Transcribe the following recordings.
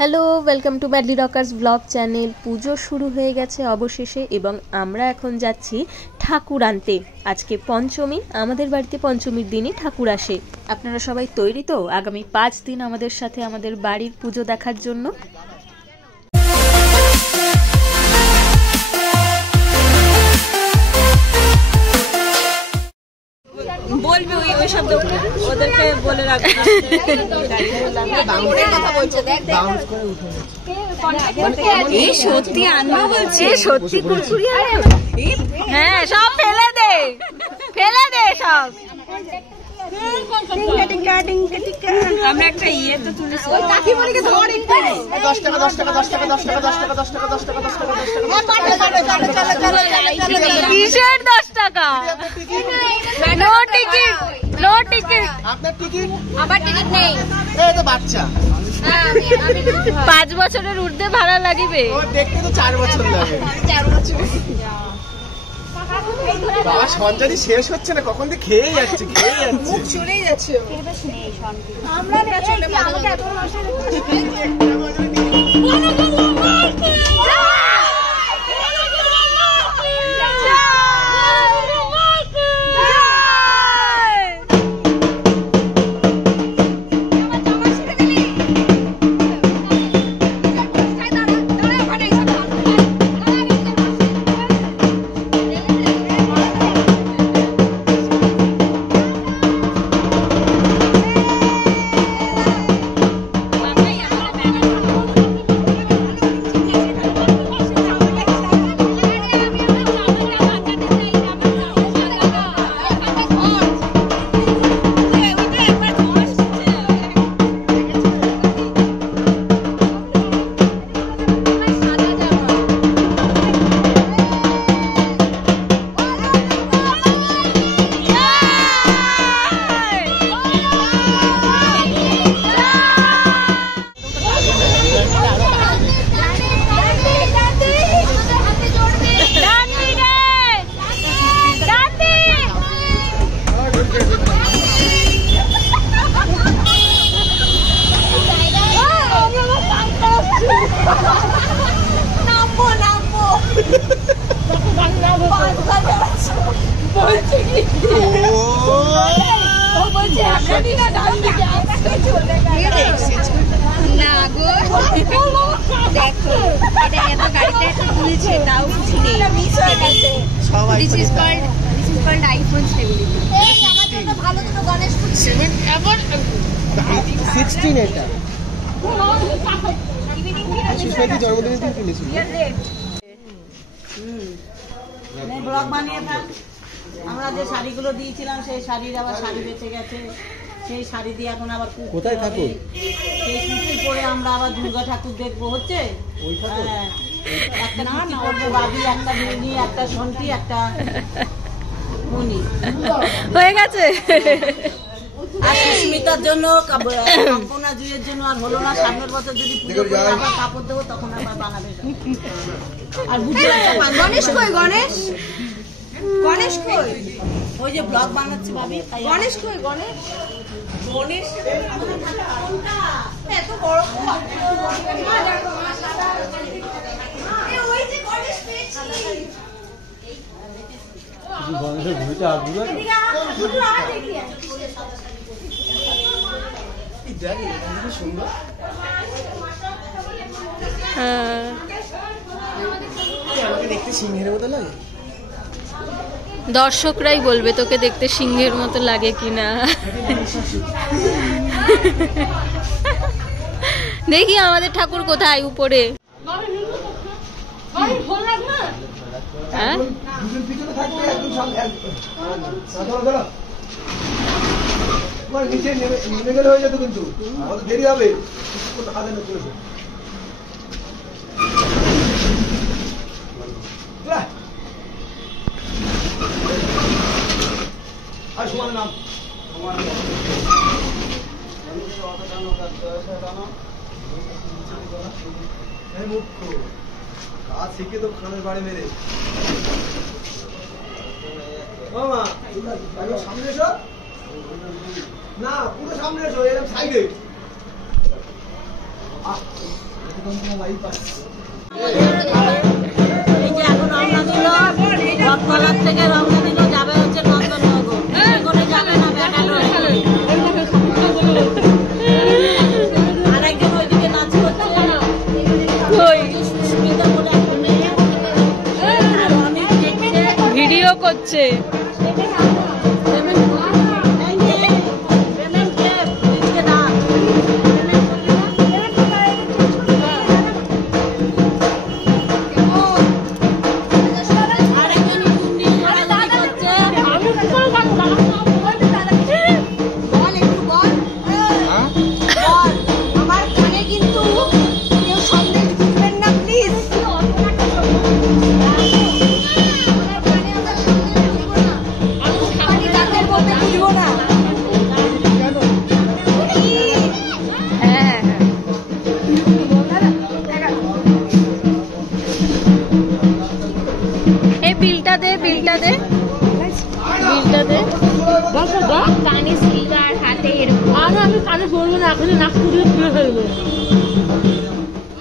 Hello, welcome to madly Rockerz blog channel. পুজো শুরু হয়ে গেছে অবশেষে এবং আমরা এখন যাচ্ছি ঠাকুর আনতে। আজকে পঞ্চমী, আমাদের বাড়িতে পঞ্চমীর দিনই ঠাকুর আসে। আপনারা সবাই তৈরি তো আগামী 5 দিন আমাদের সাথে আমাদের বাড়ির পুজো দেখার জন্য? বলবি ওই শব্দ ওদেরকে বলে রাখবি। সত্যি আনবা বলছে, সত্যি কুরকুরি। হ্যাঁ, সব ফেলে দে সব। আমরা একটা ইয়ে তো তুলেছি। কিসের 10 টাকা? No ticket, no ticket. আপনার টিকিট? আবার টিকিট নেই। এই তো বাচ্চা 5 বছরের ঊর্ধ্বে ভাড়া লাগিবে। ও দেখতে তো 4 বছর লাগে। 4 বছর। বাবা সঞ্জয় শেষ হচ্ছে না, কখন থেকে খেয়েই যাচ্ছে মুখ চলেই যাচ্ছে। আমরা চলে আমাকে এত মাসে না গো, দেখো এটা এত গাড়িতে তুলছে তাও কিছু নেই। This is called iPhone stability. এই আমার জন্য ভালো দুটো গণেশ ফুল 7 এবার 16 এটা সুস্মিতা জন্মদিনের দিন কিনেছি। ব্লগ বানিয়ে থাক। আমরা যে শাড়িগুলো দিয়েছিলাম সেই শাড়ির আবার শাড়ি বেঁচে গেছে, সেই শাড়ি দিয়ে এখন আবার কোথায় ঠাকুর? সেই কুর্তি পরে আমরা আবার দুর্গা ঠাকুর দেখবো। হচ্ছে হ্যাঁ, একটা কুর্তি পরবে বাবি, একটা বেনি, একটা শন্টি, একটা মনি হয়ে গেছে। আর সুস্মিতার জন্য কল্পনা জুয়ের জন্য আর হলো না। সামনের বছর যদি পুজো করে আবার কাপড় দেবো তখন আবার বানাবে। আর গণেশ কই? গণেশ কই? ওই যে ব্লগ বানাচ্ছে ভাবি। গণেশ কই? গণেশ এত বড় গণেশের ঘুরিটা আসবে সুন্দর। আমাকে দেখতে সিংহের মতো লাগে। দর্শকরাই বলবে তোকে দেখতে সিংহের মতো লাগে কিনা। দেখি আমাদের ঠাকুর কোথায়? উপরে। হ্যাঁ, নিচে নেমে গেলে হয়ে যেত, কিন্তু দেরি হবে। আর সমান নাম মুখ্য কাজ শিখে তো খানের বাড়ি মেরে। মামা সামনে এসো না, পুরো সামনে এসো, এরকম সাইডে এই যে এখন রওনা দিল, বটতলার থেকে রওনা দিল, যাবে হচ্ছে নন্দননগর। সেখানে যাবে না ব্যাঙ্গালোর। আরেকজন ওইদিকে নাচ করছে, সুস্মিতা বলে একটা মেয়ে, আর অনেক দেখছে, ভিডিও করছে।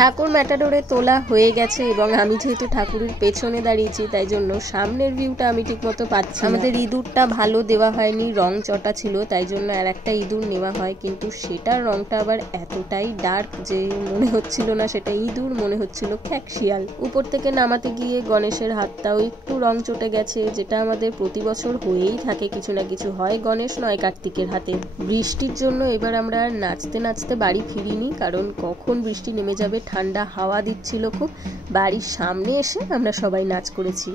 ঠাকুর ম্যাটাডোরে তোলা হয়ে গেছে এবং আমি যেহেতু ঠাকুরের পেছনে দাঁড়িয়েছি তাই জন্য সামনের ভিউটা আমি ঠিক মতো পাচ্ছি। আমাদের ইঁদুরটা ভালো দেওয়া হয়নি, রং চটা ছিল, তাই জন্য আর একটা ইঁদুর নেওয়া হয়, কিন্তু সেটার রংটা আবার এতটাই ডার্ক যে মনে হচ্ছিল না সেটা ইঁদুর, মনে হচ্ছিল খ্যাকশিয়াল। উপর থেকে নামাতে গিয়ে গণেশের হাতটাও একটু রং চটে গেছে, যেটা আমাদের প্রতি বছর হয়েই থাকে, কিছু না কিছু হয় গণেশ নয় কার্তিকের হাতে। বৃষ্টির জন্য এবার আমরা নাচতে নাচতে বাড়ি ফিরিনি, কারণ কখন বৃষ্টি নেমে যাবে, ঠান্ডা হাওয়া দিচ্ছিল খুব। বাড়ির সামনে এসে আমরা সবাই নাচ করেছি।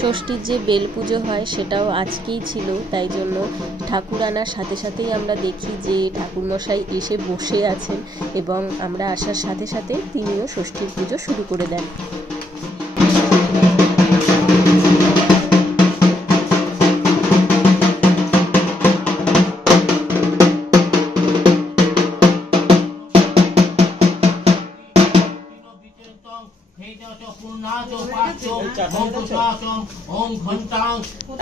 ষষ্ঠীর যে বেল পুজো হয় সেটাও আজকেই ছিল, তাই জন্য ঠাকুর আনার সাথে সাথেই আমরা দেখি যে ঠাকুরমশাই এসে বসে আছেন এবং আমরা আসার সাথে সাথে তিনিও ষষ্ঠীর পুজো শুরু করে দেন।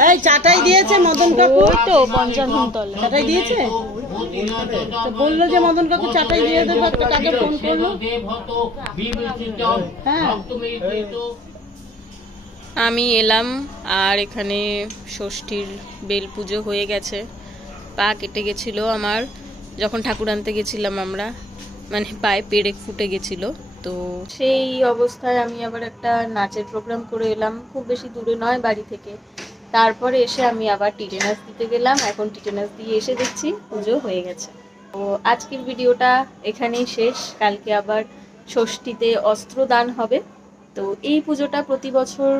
এই চাটাই দিয়েছে মদন কাকু, তো পঞ্চানন তলে চাটাই দিয়েছে, বললো যে মদন কাকু চাটাই দিয়ে দেবো, একটা কাকে ফোন করলো। হ্যাঁ আমি এলাম আর এখানে ষষ্ঠীর বেল পুজো হয়ে গেছে। পা কেটে গেছিল আমার যখন ঠাকুর আনতে গেছিলাম আমরা, মানে পায়ে পেরেক ফুটে গেছিল, তো সেই অবস্থায় আমি আবার একটা নাচের প্রোগ্রাম করে এলাম, খুব বেশি দূরে নয় বাড়ি থেকে। তারপরে এসে আমি আবার টিটেনাস দিতে গেলাম। এখন টিটেনাস দিয়ে এসে দেখছি পুজো হয়ে গেছে। তো আজকের ভিডিওটা এখানেই শেষ। কালকে আবার ষষ্ঠীতে অস্ত্রদান হবে। তো এই পুজোটা প্রতি বছর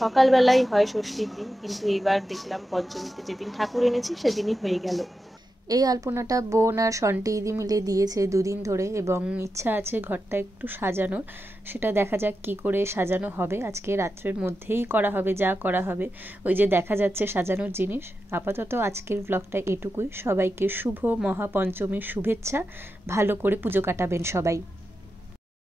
সকালবেলাই হয় ষষ্ঠীর দিন, কিন্তু এবার দেখলাম পঞ্চমীতে যেদিন ঠাকুর এনেছি সেদিনই হয়ে গেল। এই আলপনাটা বোন আর সন্টি দিদি মিলে দিয়েছে দুদিন ধরে, এবং ইচ্ছা আছে ঘরটা একটু সাজানোর। সেটা দেখা যাক কি করে সাজানো হবে। আজকে রাত্রের মধ্যেই করা হবে, যা করা হবে। ওই যে দেখা যাচ্ছে সাজানোর জিনিস। আপাতত আজকের ব্লগটা এটুকুই। সবাইকে শুভ মহাপঞ্চমীর শুভেচ্ছা। ভালো করে পুজো কাটাবেন সবাই।